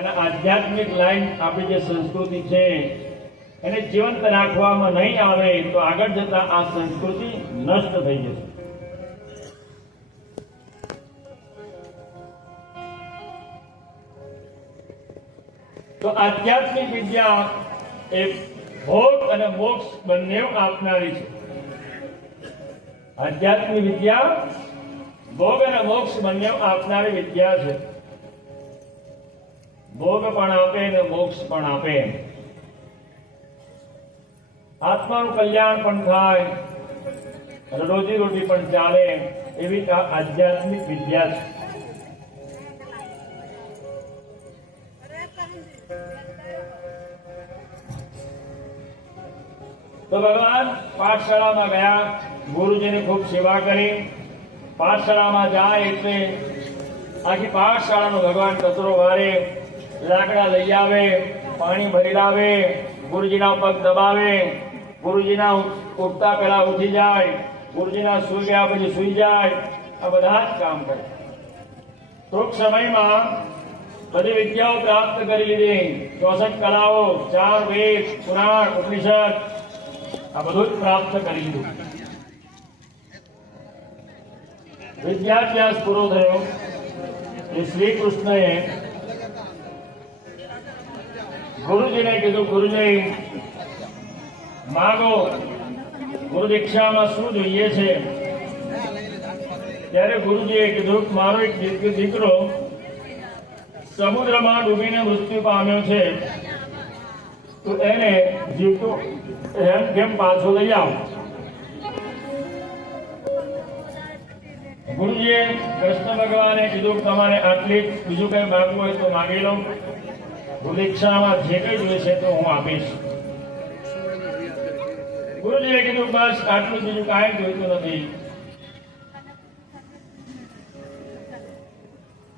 અને આધ્યાત્મિક લાઈન આપણી જે સંસ્કૃતિ છે એને જીવંત રાખવામાં નહીં આવે તો આગળ જતા આ સંસ્કૃતિ નષ્ટ થઈ જશે. તો આધ્યાત્મિક વિદ્યા એ ભોગ અને મોક્ષ બંને આપનારી છે. આધ્યાત્મિક વિદ્યા ભોગ અને મોક્ષ બંને આપનારી વિદ્યા છે. ભોગ પણ આપે અને મોક્ષ પણ આપે. આત્માનું કલ્યાણ પણ થાય અને રોજી રોટી પણ ચાલે એવી આધ્યાત્મિક વિદ્યા છે. તો ભગવાન પાઠશાળામાં ગયા, ગુરુજીની ખૂબ સેવા કરી. પાઠશાળામાં જાય એટલે આખી પાઠશાળાનો ભગવાન કચરો વારે, લાકડા લઈ આવે, પાણી ભરી લાવે, ગુરુજીના પગ દબાવે, ગુરુજીના ઉઠતા પહેલા ઉઠી જાય, ગુરુજીના સુઈ ગયા પછી સુઈ જાય. આ બધા જ કામ કરે. ટૂંક સમયમાં બધી વિદ્યાઓ પ્રાપ્ત કરી લીધી. 64 કલાઓ, 4 વેદ, પુરાણ, ઉપનિષદ આ બધું જ પ્રાપ્ત કરી લીધું. વિદ્યાભ્યાસ પૂરો થયો એ શ્રી કૃષ્ણએ ગુરુજીને કીધું, ગુરુજી માગો, ગુરુ દીક્ષામાં શું જોઈએ છે? ત્યારે ગુરુજીએ કીધું, મારો એક દીકરો સમુદ્રમાં ડૂબીને મૃત્યુ પામ્યો છે, તો એને જીવતો કેમ પાછો લઈ આવો. ગુરુજીએ કૃષ્ણ ભગવાને કીધું, તમારે આટલી બીજું કઈ માગવું હોય તો માગી લો, ગુરુદીક્ષામાં જે કઈ જોઈશે તો હું આપીશ. ગુરુજીએ કીધું, બસ આટલું, બીજું કાંઈ જોઈતું નથી.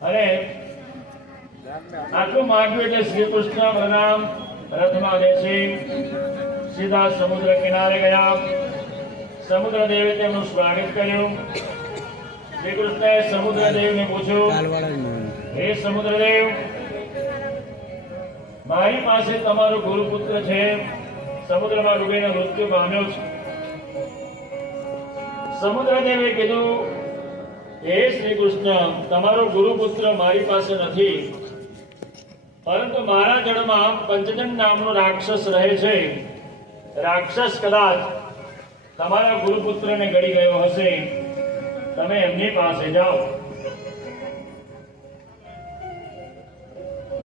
અને આટલું માગ્યું એટલે શ્રી કૃષ્ણ બલરામ રથમાં બેસી સીધા સમુદ્ર કિનારે ગયા. સમુદ્ર દેવે તેમનું સ્વાગત કર્યું. શ્રી કૃષ્ણએ સમુદ્રદેવને પૂછ્યું, હે સમુદ્રદેવ, મારી પાસે તમારો ગુરુપુત્ર છે, સમુદ્રમાં ડૂબીને મૃત્યુ પામ્યો છે. સમુદ્રદેવે કીધું, હે શ્રી કૃષ્ણ, તમારો ગુરુપુત્ર મારી પાસે નથી, પરંતુ મારા જળમાં પંચજન નામનો રાક્ષસ રહે છે. રાક્ષસ કદાચ તમારા ગુરુપુત્રને ગળી ગયો હશે, તમે એમની પાસે જાઓ.